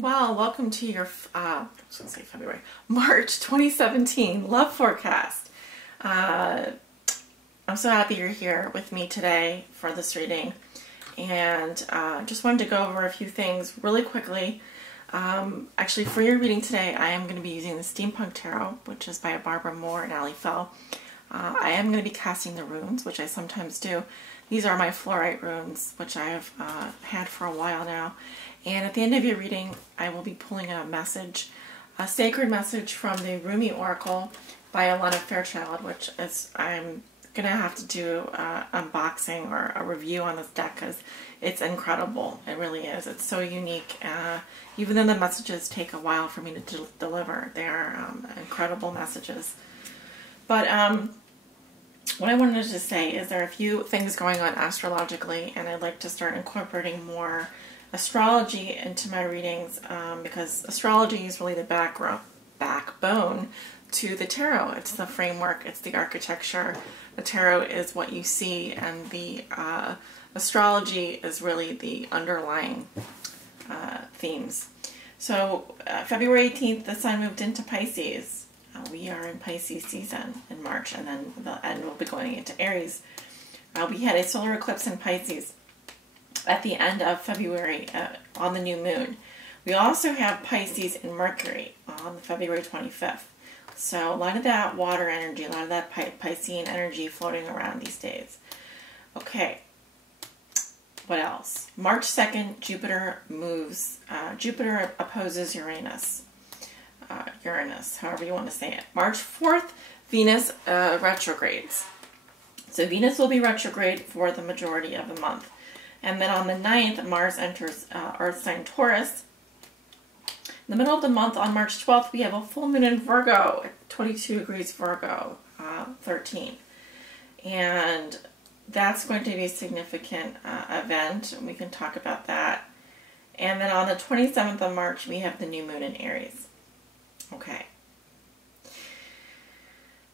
doing well. Welcome to your, I was going to say February, March 2017 love forecast. I'm so happy you're here with me today for this reading, and just wanted to go over a few things really quickly. Actually, for your reading today, I am going to be using the Steampunk Tarot, which is by Barbara Moore and Ali Fell. I am going to be casting the runes, which I sometimes do. These are my fluorite runes, which I have had for a while now. And at the end of your reading, I will be pulling a message, a sacred message from the Rumi Oracle by Alana Fairchild, which is, I'm going to have to do an unboxing or a review on this deck because it's incredible. It really is. It's so unique. Even though the messages take a while for me to deliver, they are incredible messages. But what I wanted to say is there are a few things going on astrologically, and I'd like to start incorporating more astrology into my readings because astrology is really the backbone to the tarot. It's the framework, it's the architecture. The tarot is what you see, and the astrology is really the underlying themes. So February 18th, the sun moved into Pisces. We are in Pisces season in March, and then the end will be going into Aries. We had a solar eclipse in Pisces at the end of February on the new moon. We also have Pisces in Mercury on February 25th. So a lot of that water energy, a lot of that Piscean energy floating around these days. Okay, what else? March 2nd, Jupiter moves. Jupiter opposes Uranus. Uranus, however you want to say it. March 4th, Venus retrogrades. So Venus will be retrograde for the majority of the month. And then on the 9th, Mars enters Earth sign Taurus. In the middle of the month, on March 12th, we have a full moon in Virgo at 22 degrees Virgo, 13. And that's going to be a significant event, and we can talk about that. And then on the 27th of March, we have the new moon in Aries. Okay.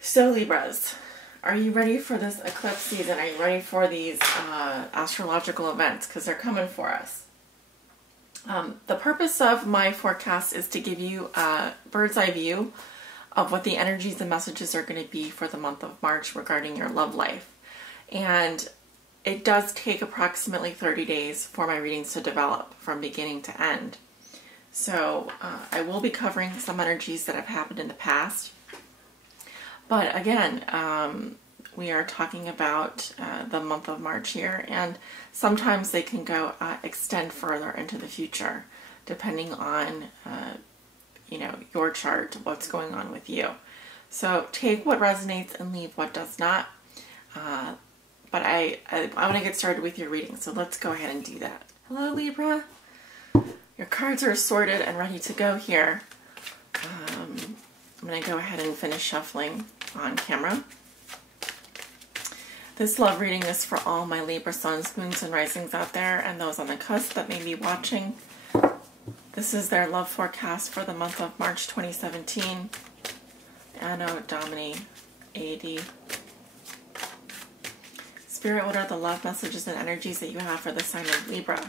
So Libras, are you ready for this eclipse season? Are you ready for these astrological events? Because they're coming for us. The purpose of my forecast is to give you a bird's eye view of what the energies and messages are going to be for the month of March regarding your love life. And it does take approximately 30 days for my readings to develop from beginning to end. So I will be covering some energies that have happened in the past. But again, we are talking about the month of March here, and sometimes they can go extend further into the future, depending on you know, your chart, what's going on with you. So take what resonates and leave what does not. But I want to get started with your reading, so let's go ahead and do that. Hello, Libra. Your cards are sorted and ready to go here. I'm going to go ahead and finish shuffling on camera. This love reading is for all my Libra suns, moons, and risings out there, and those on the cusp that may be watching. This is their love forecast for the month of March 2017. Anno Domini AD. Spirit, what are the love messages and energies that you have for the sign of Libra?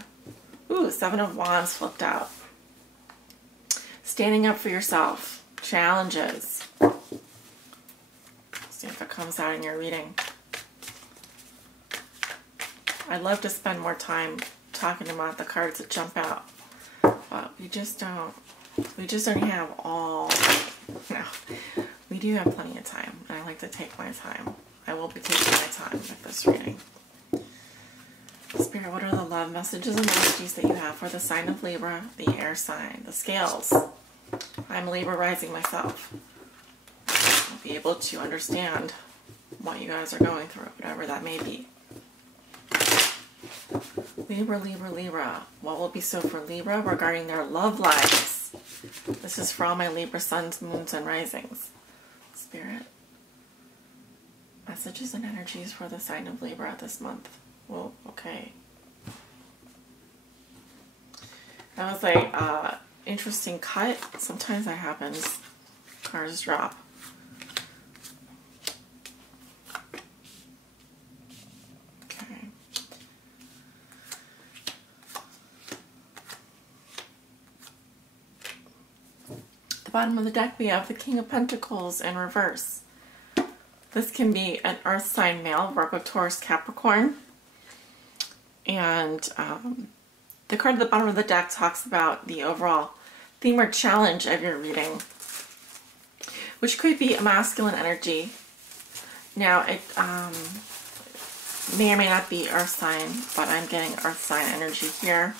Ooh, 7 of Wands flipped out. Standing up for yourself. Challenges. See if it comes out in your reading. I'd love to spend more time talking about the cards that jump out, but we just don't. We just don't have all. No, we do have plenty of time, and I like to take my time. I will be taking my time with this reading. Spirit, what are the love messages and energies that you have for the sign of Libra, the air sign, the scales? I'm Libra rising myself. I'll be able to understand what you guys are going through, whatever that may be. Libra, Libra, Libra. What will be so for Libra regarding their love lives? This is for all my Libra suns, moons, and risings. Spirit, messages and energies for the sign of Libra this month. Well, okay. That was a interesting cut. Sometimes that happens. Cards drop. Okay. bottom of the deck, we have the King of Pentacles in reverse. This can be an earth sign male, Virgo, Taurus, Capricorn. And the card at the bottom of the deck talks about the overall theme or challenge of your reading, which could be a masculine energy. Now, it may or may not be earth sign, but I'm getting earth sign energy here.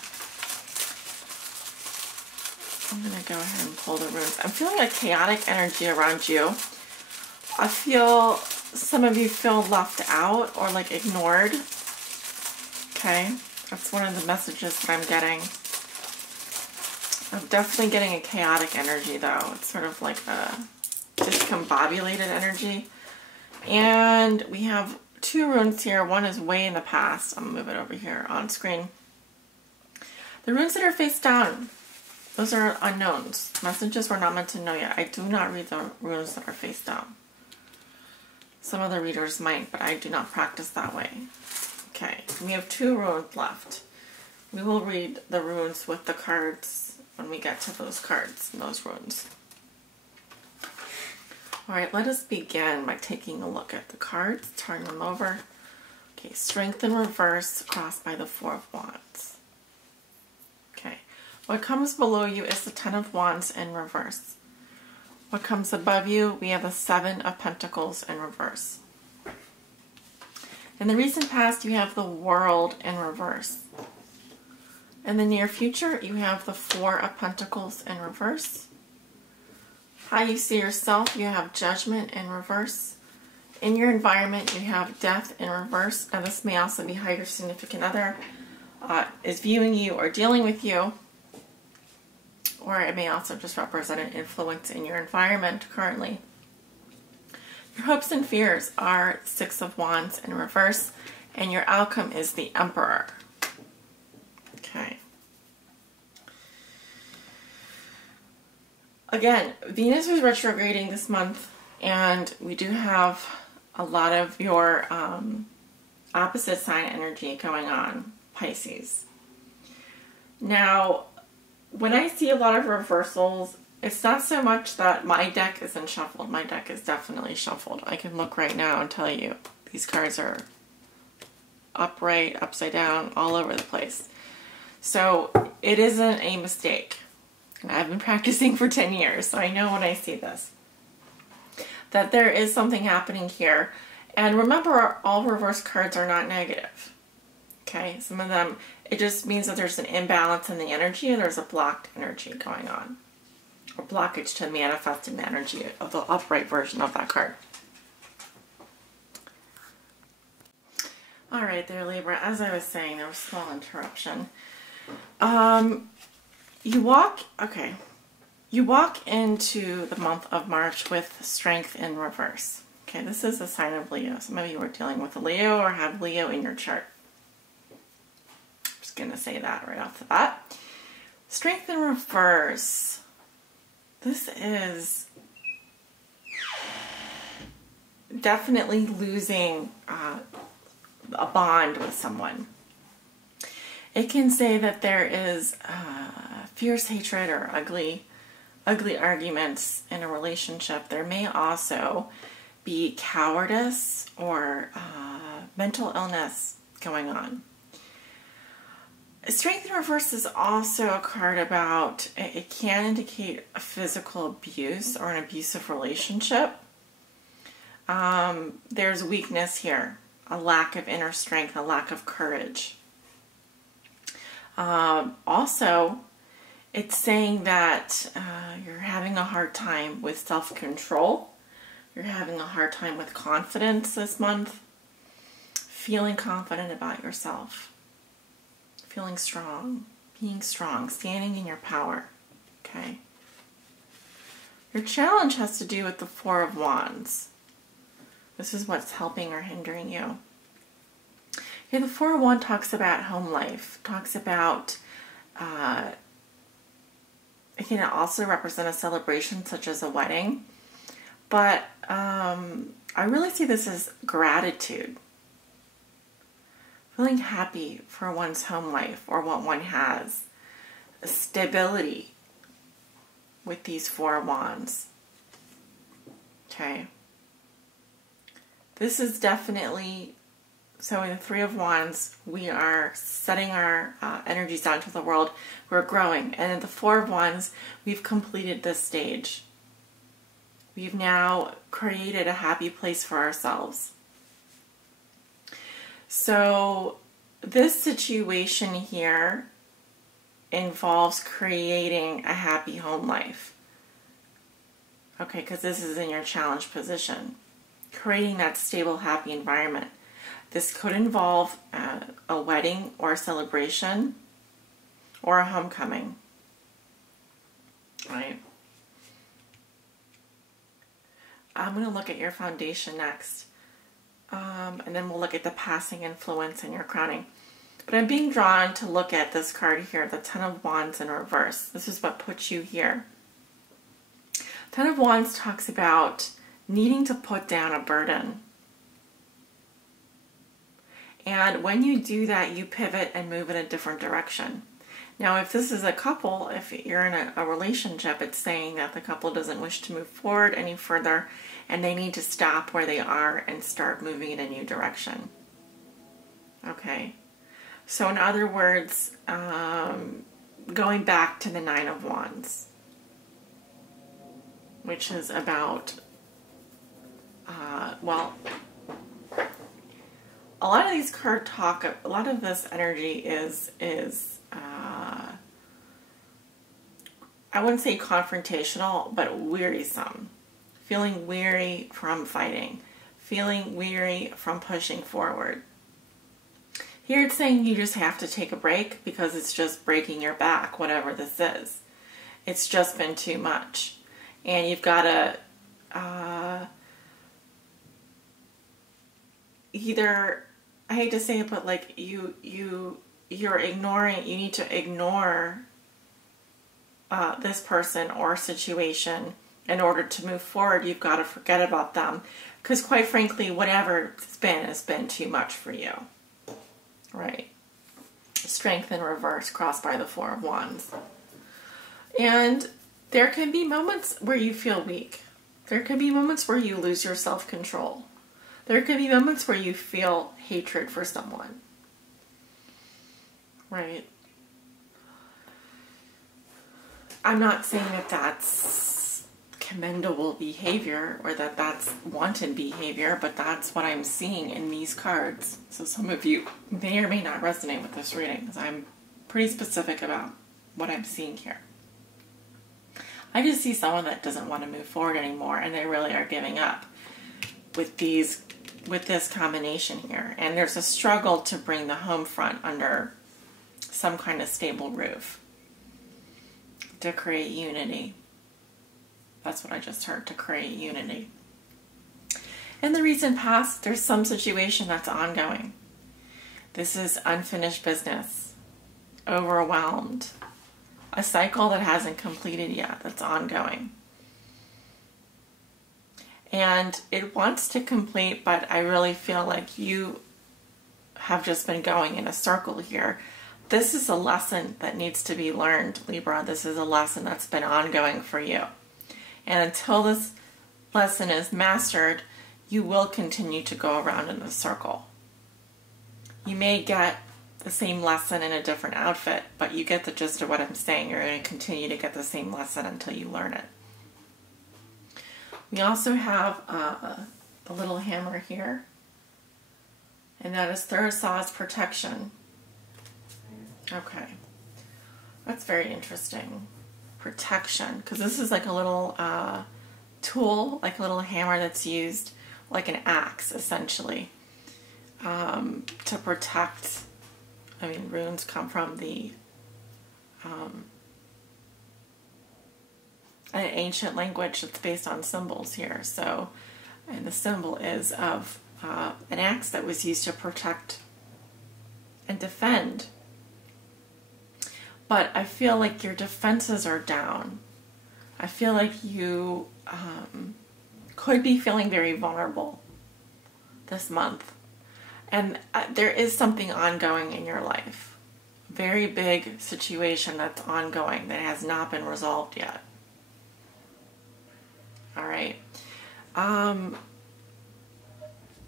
I'm going to go ahead and pull the runes. I'm feeling a chaotic energy around you. I feel some of you feel left out or like ignored. Okay, that's one of the messages that I'm getting. I'm definitely getting a chaotic energy though. It's sort of like a discombobulated energy. And we have two runes here. One is way in the past. I'm going to move it over here on screen. The runes that are face down, those are unknowns. Messages we're not meant to know yet. I do not read the runes that are face down. Some other readers might, but I do not practice that way. Okay, we have two runes left. We will read the runes with the cards when we get to those cards and those runes. Alright, let us begin by taking a look at the cards, turn them over. Okay, Strength in reverse, crossed by the Four of Wands. Okay, what comes below you is the Ten of Wands in reverse. What comes above you, we have the Seven of Pentacles in reverse. In the recent past, you have the World in reverse. In the near future, you have the Four of Pentacles in reverse. How you see yourself, you have Judgment in reverse. In your environment, you have Death in reverse. Now, this may also be how your significant other is viewing you or dealing with you. Or it may also just represent an influence in your environment currently. Your hopes and fears are Six of Wands in reverse, and your outcome is the Emperor. Okay. Again, Venus is retrograding this month, and we do have a lot of your opposite sign energy going on, Pisces. Now, when I see a lot of reversals, it's not so much that my deck isn't shuffled. My deck is definitely shuffled. I can look right now and tell you these cards are upright, upside down, all over the place. So it isn't a mistake. And I've been practicing for 10 years, so I know when I see this, that there is something happening here. And remember, all reverse cards are not negative. Okay, some of them, it just means that there's an imbalance in the energy and there's a blocked energy going on. Or blockage to manifest in the energy of the upright version of that card. Alright there, Libra, as I was saying, there was a small interruption. You walk into the month of March with Strength in reverse. Okay, this is a sign of Leo. Some of you are dealing with a Leo or have Leo in your chart. I'm just going to say that right off the bat. Strength in reverse. This is definitely losing a bond with someone. It can say that there is fierce hatred or ugly arguments in a relationship. There may also be cowardice or mental illness going on. Strength in reverse is also a card about, it can indicate a physical abuse or an abusive relationship. There's weakness here, a lack of inner strength, a lack of courage. Also, it's saying that you're having a hard time with self-control. You're having a hard time with confidence this month. Feeling confident about yourself. Feeling strong. Being strong. Standing in your power. Okay. Your challenge has to do with the Four of Wands. This is what's helping or hindering you. Okay, the Four of Wands talks about home life. Talks about it can also represent a celebration such as a wedding. But I really see this as gratitude. Feeling happy for one's home life or what one has. Stability. with these 4 wands. Okay. This is definitely, so in the 3 of Wands, we are setting our energies out into the world. We're growing. And in the 4 of Wands, we've completed this stage. We've now created a happy place for ourselves. So this situation here involves creating a happy home life. Okay, because this is in your challenge position. Creating that stable, happy environment. This could involve a wedding or a celebration or a homecoming. Right? I'm going to look at your foundation next. And then we'll look at the passing influence and your crowning. But I'm being drawn to look at this card here, the Ten of Wands in reverse. This is what puts you here. Ten of Wands talks about needing to put down a burden. And when you do that, you pivot and move in a different direction. Now, if this is a couple, if you're in a relationship, it's saying that the couple doesn't wish to move forward any further and they need to stop where they are and start moving in a new direction. Okay. So in other words, going back to the Nine of Wands, which is about, well, a lot of these cards talk, a lot of this energy is I wouldn't say confrontational, but wearisome. Feeling weary from fighting. Feeling weary from pushing forward. Here it's saying you just have to take a break because it's just breaking your back, whatever this is. It's just been too much. And you've got to either, I hate to say it, but like you're ignoring, you need to ignore this person or situation in order to move forward. You've got to forget about them because quite frankly, whatever it's been has been too much for you. Right. Strength in reverse, crossed by the Four of Wands. And there can be moments where you feel weak. There can be moments where you lose your self-control. There can be moments where you feel hatred for someone. Right. I'm not saying that that's commendable behavior or that that's wanted behavior, but that's what I'm seeing in these cards. So some of you may or may not resonate with this reading because I'm pretty specific about what I'm seeing here. I just see someone that doesn't want to move forward anymore and they really are giving up with this combination here. And there's a struggle to bring the home front under some kind of stable roof to create unity. That's what I just heard, to create unity. In the recent past, there's some situation that's ongoing. This is unfinished business, overwhelmed, a cycle that hasn't completed yet, that's ongoing. And it wants to complete, but I really feel like you have just been going in a circle here. This is a lesson that needs to be learned, Libra. This is a lesson that's been ongoing for you. And until this lesson is mastered, you will continue to go around in this circle. You may get the same lesson in a different outfit, but you get the gist of what I'm saying. You're going to continue to get the same lesson until you learn it. We also have a little hammer here, and that is Thurisaw's protection. Okay, that's very interesting. Protection, because this is like a little tool, like a little hammer that's used like an axe, essentially, to protect. I mean, runes come from the an ancient language that's based on symbols here. So, and the symbol is of an axe that was used to protect and defend. But I feel like your defenses are down. I feel like you could be feeling very vulnerable this month. And there is something ongoing in your life. Very big situation that's ongoing that has not been resolved yet. All right.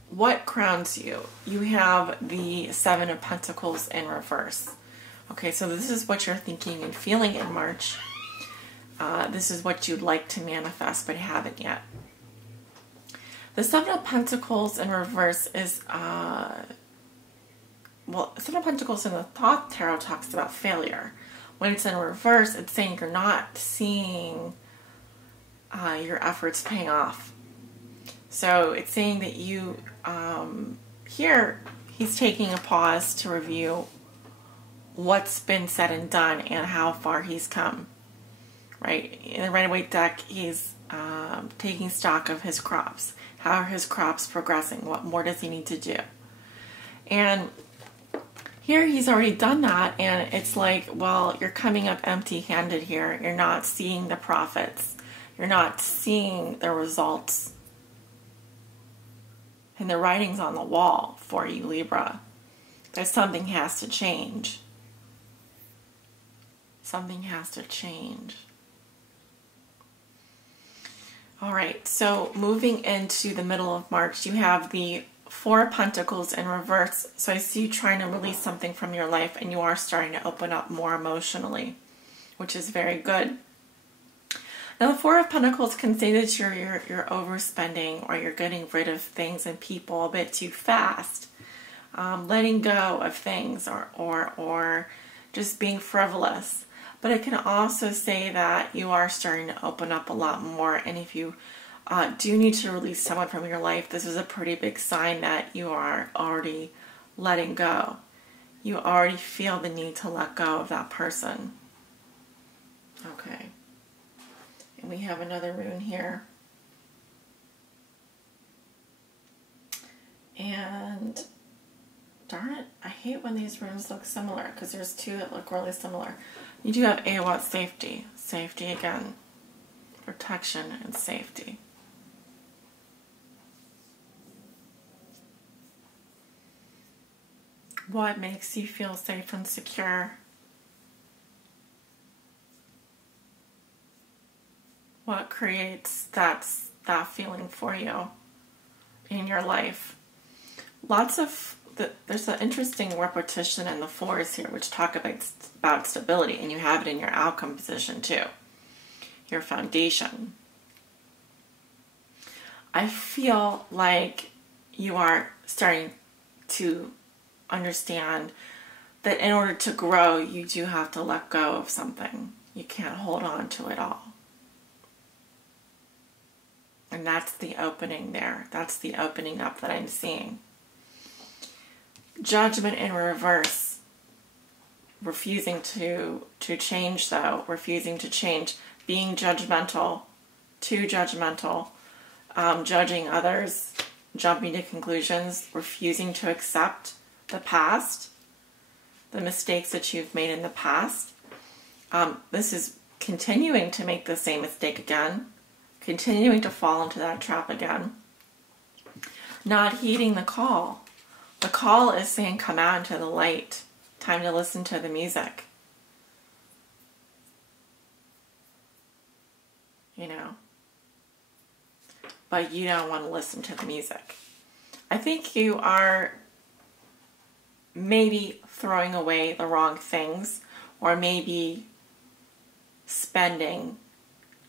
What crowns you? You have the Seven of Pentacles in reverse. Okay, so this is what you're thinking and feeling in March. This is what you'd like to manifest but haven't yet. The Seven of Pentacles in reverse is, well, Seven of Pentacles in the Thoth Tarot talks about failure. When it's in reverse, it's saying you're not seeing your efforts paying off. So it's saying that you, here, he's taking a pause to review what's been said and done and how far he's come. Right? In the Rider-Waite deck, he's taking stock of his crops. How are his crops progressing? What more does he need to do? And here he's already done that, and it's like, well, you're coming up empty-handed here. You're not seeing the profits. You're not seeing the results. And the writing's on the wall for you, Libra. There's something has to change. Something has to change. All right, so moving into the middle of March, you have the Four of Pentacles in reverse. So I see you trying to release something from your life, and you are starting to open up more emotionally, which is very good. Now, the Four of Pentacles can say that you're overspending, or you're getting rid of things and people a bit too fast, letting go of things, or just being frivolous. But it can also say that you are starting to open up a lot more, and if you do need to release someone from your life, this is a pretty big sign that you are already letting go. You already feel the need to let go of that person. Okay. And we have another rune here. And darn it, I hate when these runes look similar, because there's two that look really similar. You do have Awat safety. Safety again. Protection and safety. What makes you feel safe and secure? What creates that feeling for you in your life? There's an interesting repetition in the fours here, which talk about stability, and you have it in your outcome position too. Your foundation. I feel like you are starting to understand that in order to grow, you do have to let go of something. You can't hold on to it all. And that's the opening there. That's the opening up that I'm seeing. Judgment in reverse. Refusing to change, though. Refusing to change. Being judgmental. Too judgmental. Judging others. Jumping to conclusions. Refusing to accept the past. The mistakes that you've made in the past. This is continuing to make the same mistake again. Continuing to fall into that trap again. Not heeding the call. The call is saying, come out into the light. Time to listen to the music. You know. But you don't want to listen to the music. I think you are maybe throwing away the wrong things, or maybe spending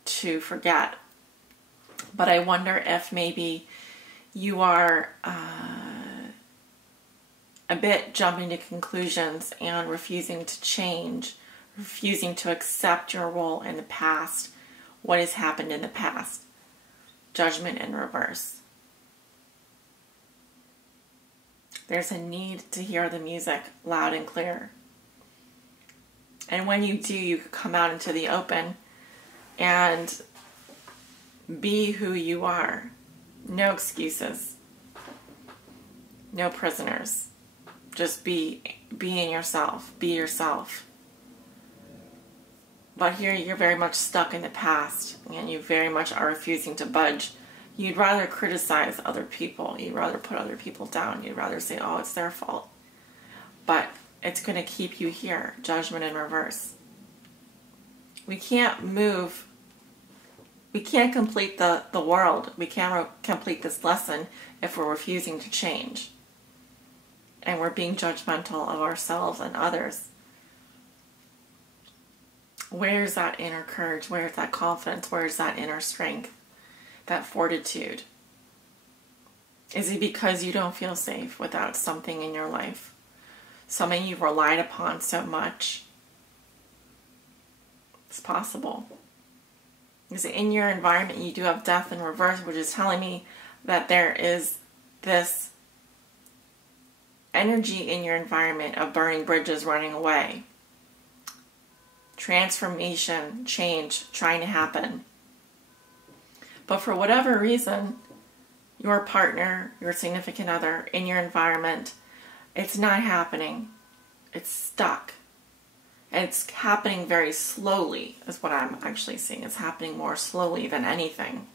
to forget. But I wonder if maybe you are a bit jumping to conclusions and refusing to change, refusing to accept your role in the past, what has happened in the past. Judgment in reverse. There's a need to hear the music loud and clear. And when you do, you come out into the open and be who you are. No excuses. No prisoners. Just be in yourself. Be yourself. But here you're very much stuck in the past, and you very much are refusing to budge. You'd rather criticize other people. You'd rather put other people down. You'd rather say, oh, it's their fault. But it's going to keep you here. Judgment in reverse. We can't move We can't complete the world. We can't complete this lesson if we're refusing to change. And we're being judgmental of ourselves and others. Where's that inner courage? Where's that confidence? Where's that inner strength? That fortitude? Is it because you don't feel safe without something in your life? Something you've relied upon so much? It's possible. Because in your environment you do have death in reverse, which is telling me that there is this energy in your environment of burning bridges, running away. Transformation, change, trying to happen. But for whatever reason, your partner, your significant other, in your environment, it's not happening. It's stuck. And it's happening very slowly, is what I'm actually seeing. It's happening more slowly than anything.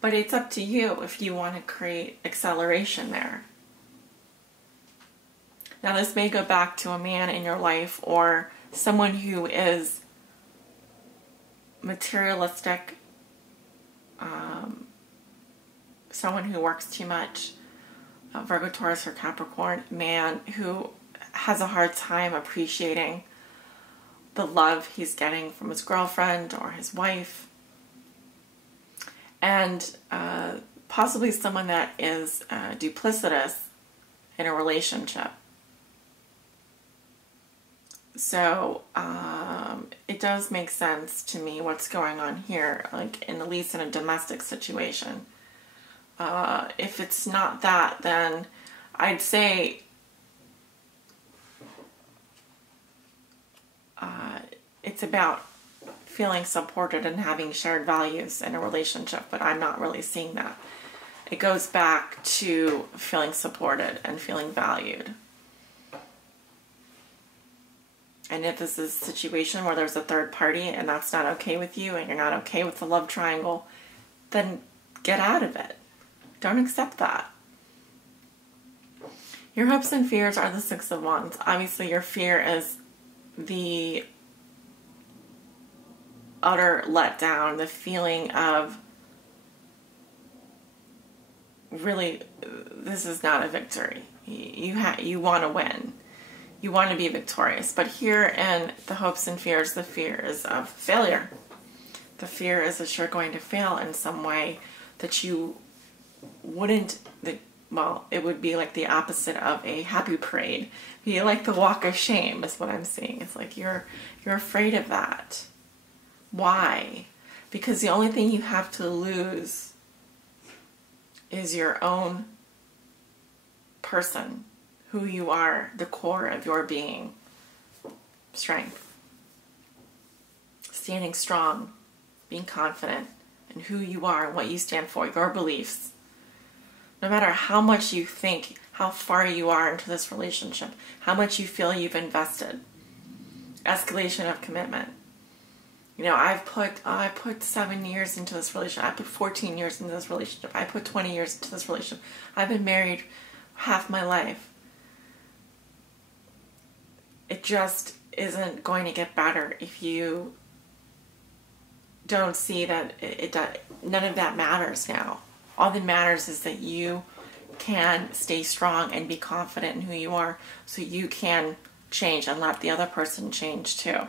But it's up to you if you want to create acceleration there. Now, this may go back to a man in your life or someone who is materialistic, someone who works too much, Virgo, Taurus, or Capricorn man who has a hard time appreciating the love he's getting from his girlfriend or his wife. And possibly someone that is duplicitous in a relationship. So it does make sense to me what's going on here, like at least in a domestic situation. If it's not that, then I'd say it's about feeling supported and having shared values in a relationship, but I'm not really seeing that. It goes back to feeling supported and feeling valued. And if this is a situation where there's a third party and that's not okay with you and you're not okay with the love triangle, then get out of it. Don't accept that. Your hopes and fears are the Six of Wands. Obviously, your fear is the utter letdown, the feeling of really, this is not a victory. You want to win. You want to be victorious. But here in the hopes and fears, the fear is of failure. The fear is that you're going to fail in some way, that you wouldn't, well, it would be like the opposite of a happy parade. Be like the walk of shame is what I'm seeing. It's like you're afraid of that. Why? Because the only thing you have to lose is your own person, who you are, the core of your being. Strength. Standing strong, being confident in who you are and what you stand for, your beliefs. No matter how much you think, how far you are into this relationship, how much you feel you've invested. Escalation of commitment. You know, I put 7 years into this relationship. I put 14 years into this relationship. I put 20 years into this relationship. I've been married half my life. It just isn't going to get better if you don't see that none of that matters now. All that matters is that you can stay strong and be confident in who you are, so you can change and let the other person change too.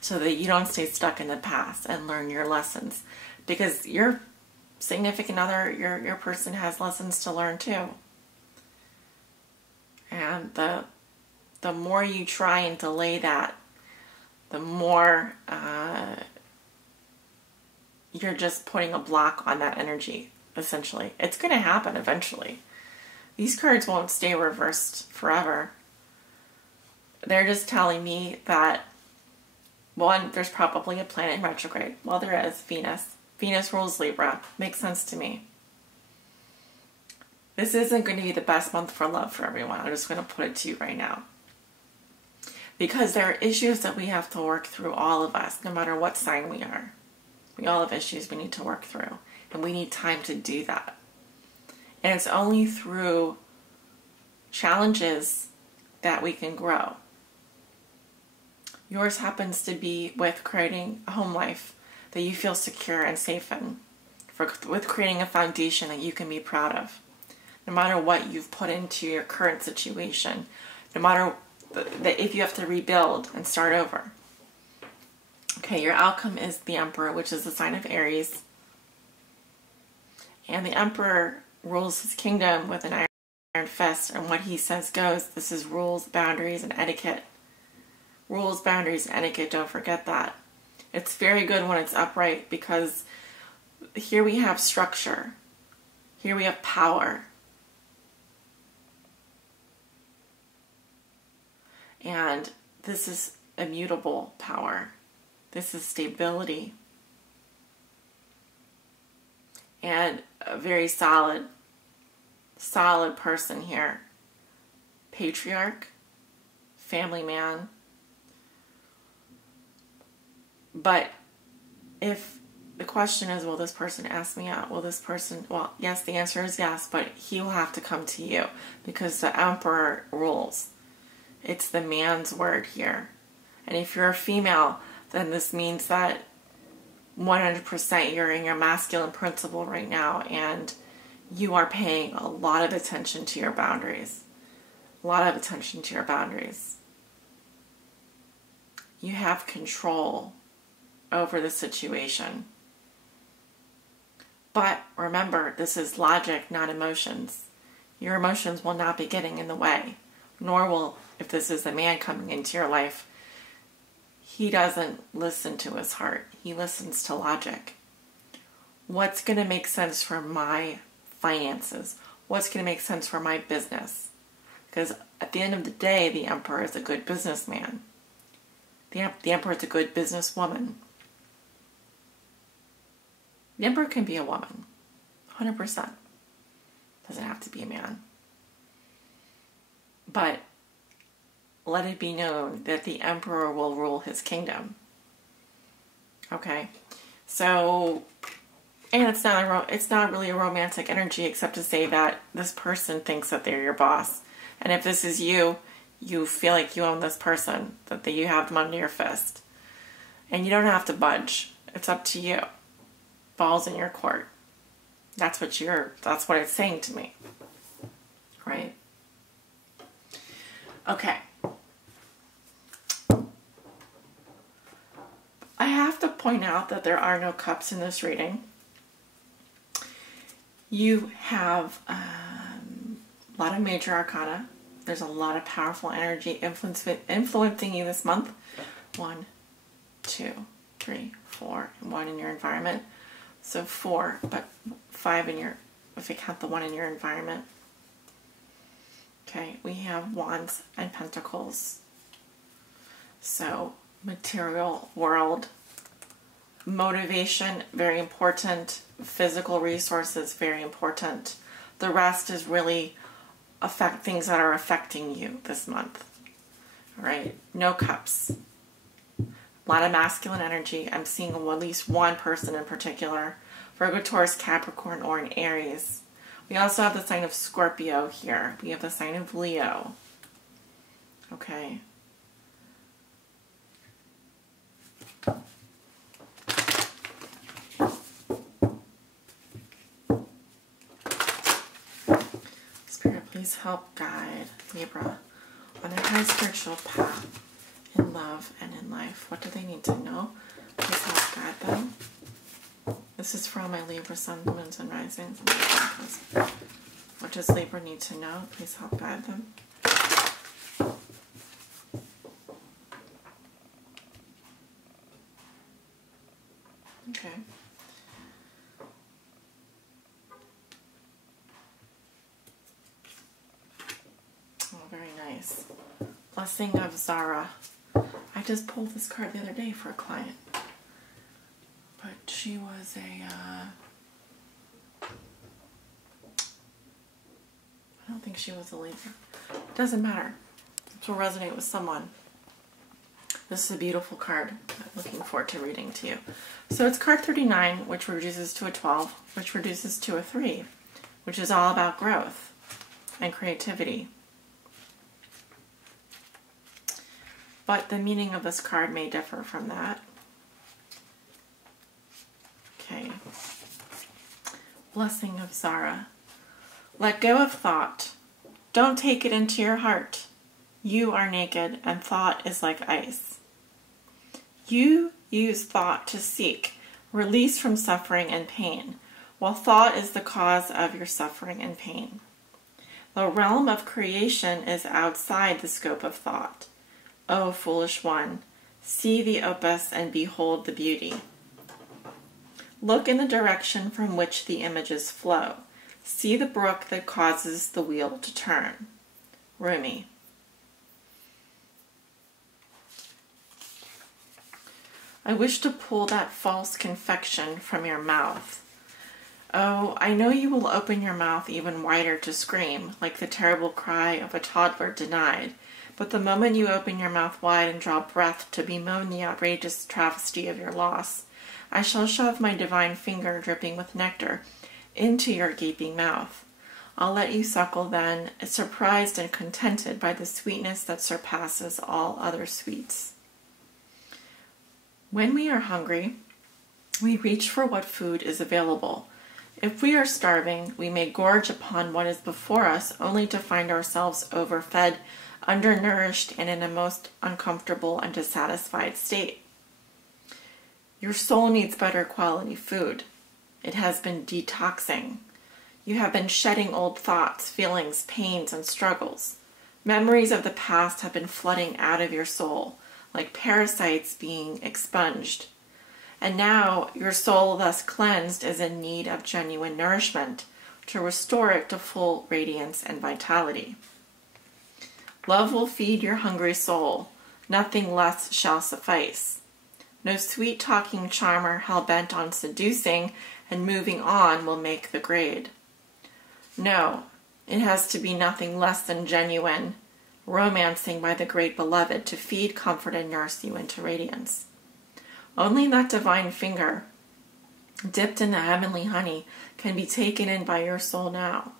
So that you don't stay stuck in the past and learn your lessons. Because your significant other, your person has lessons to learn too. And the more you try and delay that, the more you're just putting a block on that energy, essentially. It's going to happen eventually. These cards won't stay reversed forever. They're just telling me that, one, there's probably a planet in retrograde. Well, there is, Venus. Venus rules Libra. Makes sense to me. This isn't going to be the best month for love for everyone. I'm just going to put it to you right now. Because there are issues that we have to work through, all of us, no matter what sign we are. We all have issues we need to work through. And we need time to do that. And it's only through challenges that we can grow. Yours happens to be with creating a home life that you feel secure and safe in, with creating a foundation that you can be proud of. No matter what you've put into your current situation, no matter that if you have to rebuild and start over. Okay, your outcome is the Emperor, which is the sign of Aries. And the Emperor rules his kingdom with an iron fist, and what he says goes. This is rules, boundaries, and etiquette. Rules, boundaries, and etiquette, don't forget that. It's very good when it's upright, because here we have structure. Here we have power. And this is immutable power. This is stability. And a very solid person here. Patriarch, family man. But if the question is, will this person ask me out? Will this person, well, yes, the answer is yes, but he will have to come to you, because the Emperor rules. It's the man's word here. And if you're a female, then this means that 100% you're in your masculine principle right now, and you are paying a lot of attention to your boundaries. A lot of attention to your boundaries. You have control over the situation. But remember, this is logic, not emotions. Your emotions will not be getting in the way, nor will, if this is a man coming into your life, he doesn't listen to his heart. He listens to logic. What's going to make sense for my finances? What's going to make sense for my business? Because at the end of the day, the Emperor is a good businessman. The Emperor is a good businesswoman. The Emperor can be a woman. 100%. Doesn't have to be a man. But let it be known that the Emperor will rule his kingdom. Okay? So, and it's not really a romantic energy, except to say that this person thinks that they're your boss. And if this is you, you feel like you own this person, that you have them under your fist. And you don't have to budge. It's up to you. Ball's in your court. That's what it's saying to me. Right? Okay. I have to point out that there are no cups in this reading. You have a lot of major arcana. There's a lot of powerful energy influencing you this month. 1, 2, 3, 4, and 1 in your environment. So 4, but 5 in your, if you count the 1 in your environment. Okay, we have Wands and Pentacles. So material world, motivation, very important. Physical resources, very important. The rest is really things that are affecting you this month. All right, no cups. A lot of masculine energy. I'm seeing at least one person in particular. Virgo, Taurus, Capricorn, or an Aries. We also have the sign of Scorpio here. We have the sign of Leo. Okay. Spirit, please help guide Libra on their high spiritual path in love and in life. What do they need to know? Please help guide them. This is for all my Libra sun, moons, and risings. What does Libra need to know? Please help guide them. Okay. Oh, very nice. Blessing of Zara. I just pulled this card the other day for a client. But she was I don't think she was a Libra. It doesn't matter. It will resonate with someone. This is a beautiful card. I'm looking forward to reading to you. So it's card 39, which reduces to a 12, which reduces to a 3, which is all about growth and creativity. but the meaning of this card may differ from that. Okay. Blessing of Zara. Let go of thought. Don't take it into your heart. You are naked, and thought is like ice. You use thought to seek release from suffering and pain, while thought is the cause of your suffering and pain. The realm of creation is outside the scope of thought. O foolish one, see the opus and behold the beauty. Look in the direction from which the images flow. See the brook that causes the wheel to turn. Rumi. I wish to pull that false confection from your mouth. Oh, I know you will open your mouth even wider to scream, like the terrible cry of a toddler denied. But the moment you open your mouth wide and draw breath to bemoan the outrageous travesty of your loss, I shall shove my divine finger dripping with nectar into your gaping mouth. I'll let you suckle then, surprised and contented by the sweetness that surpasses all other sweets. When we are hungry, we reach for what food is available. If we are starving, we may gorge upon what is before us only to find ourselves overfed, undernourished, and in a most uncomfortable and dissatisfied state. Your soul needs better quality food. It has been detoxing. You have been shedding old thoughts, feelings, pains, and struggles. Memories of the past have been flooding out of your soul, like parasites being expunged. And now your soul, thus cleansed, is in need of genuine nourishment to restore it to full radiance and vitality. Love will feed your hungry soul. Nothing less shall suffice. No sweet-talking charmer hell-bent on seducing and moving on will make the grade. No, it has to be nothing less than genuine, romancing by the great beloved to feed, comfort, and nurse you into radiance. Only that divine finger, dipped in the heavenly honey, can be taken in by your soul now.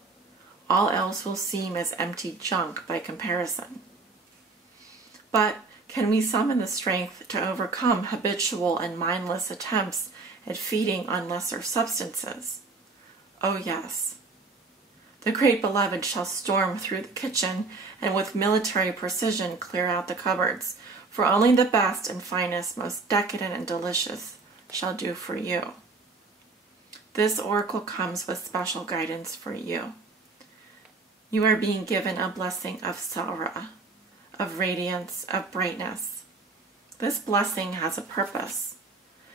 All else will seem as empty junk by comparison. But can we summon the strength to overcome habitual and mindless attempts at feeding on lesser substances? Oh yes. The great beloved shall storm through the kitchen and with military precision clear out the cupboards, for only the best and finest, most decadent and delicious shall do for you. This oracle comes with special guidance for you. You are being given a blessing of Zara, of radiance, of brightness. This blessing has a purpose.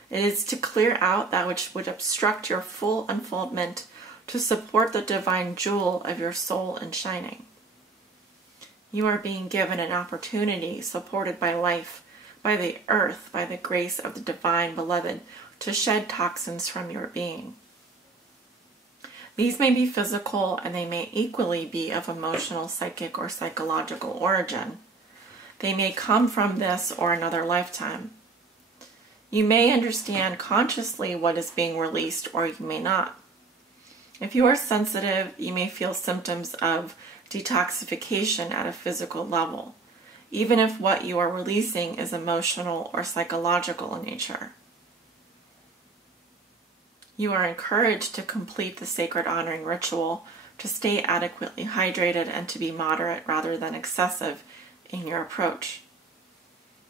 It is to clear out that which would obstruct your full unfoldment, to support the divine jewel of your soul in shining. You are being given an opportunity, supported by life, by the earth, by the grace of the divine beloved, to shed toxins from your being. These may be physical, and they may equally be of emotional, psychic, or psychological origin. They may come from this or another lifetime. You may understand consciously what is being released, or you may not. If you are sensitive, you may feel symptoms of detoxification at a physical level, even if what you are releasing is emotional or psychological in nature. You are encouraged to complete the sacred honoring ritual, to stay adequately hydrated, and to be moderate rather than excessive in your approach.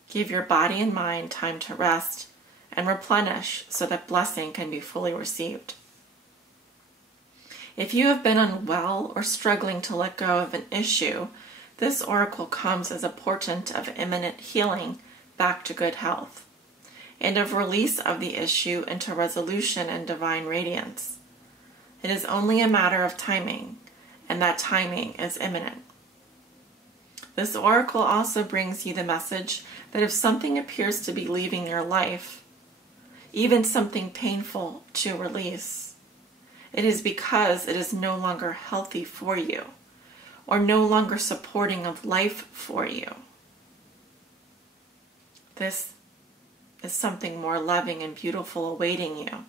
Give your body and mind time to rest and replenish so that blessing can be fully received. If you have been unwell or struggling to let go of an issue, this oracle comes as a portent of imminent healing back to good health, and of release of the issue into resolution and divine radiance. It is only a matter of timing, and that timing is imminent. This oracle also brings you the message that if something appears to be leaving your life, even something painful to release, it is because it is no longer healthy for you, or no longer supporting of life for you. This is something more loving and beautiful awaiting you.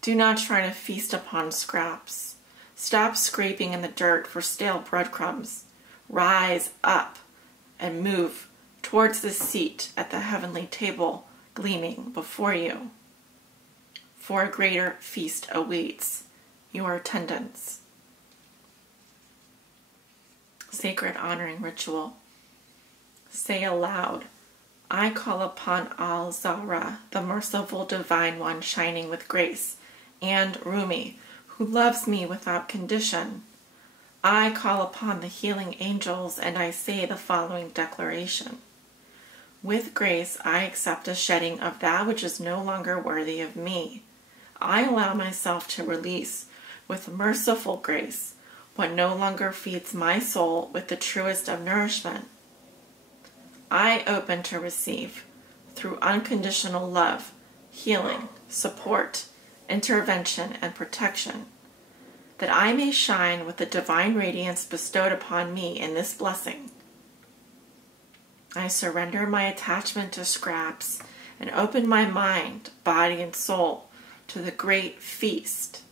Do not try to feast upon scraps. Stop scraping in the dirt for stale breadcrumbs. Rise up and move towards the seat at the heavenly table gleaming before you. For a greater feast awaits your attendance. Sacred honoring ritual. Say aloud, I call upon Al-Zahra, the merciful divine one shining with grace, and Rumi, who loves me without condition. I call upon the healing angels, and I say the following declaration. With grace, I accept a shedding of that which is no longer worthy of me. I allow myself to release with merciful grace what no longer feeds my soul with the truest of nourishment. I open to receive, through unconditional love, healing, support, intervention, and protection, that I may shine with the divine radiance bestowed upon me in this blessing. I surrender my attachment to scraps and open my mind, body, and soul to the great feast.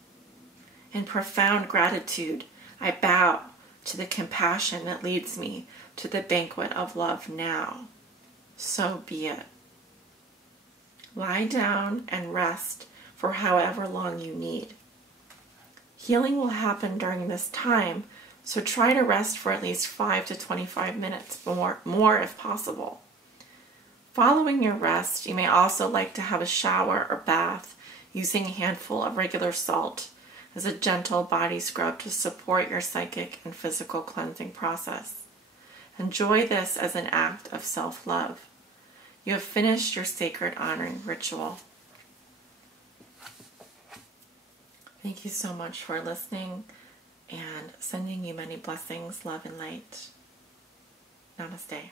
In profound gratitude, I bow to the compassion that leads me to the banquet of love now. So be it. Lie down and rest for however long you need. Healing will happen during this time, so try to rest for at least 5 to 25 minutes, more if possible. Following your rest, you may also like to have a shower or bath using a handful of regular salt as a gentle body scrub to support your psychic and physical cleansing process. Enjoy this as an act of self-love. You have finished your sacred honoring ritual. Thank you so much for listening and sending you many blessings, love, and light. Namaste.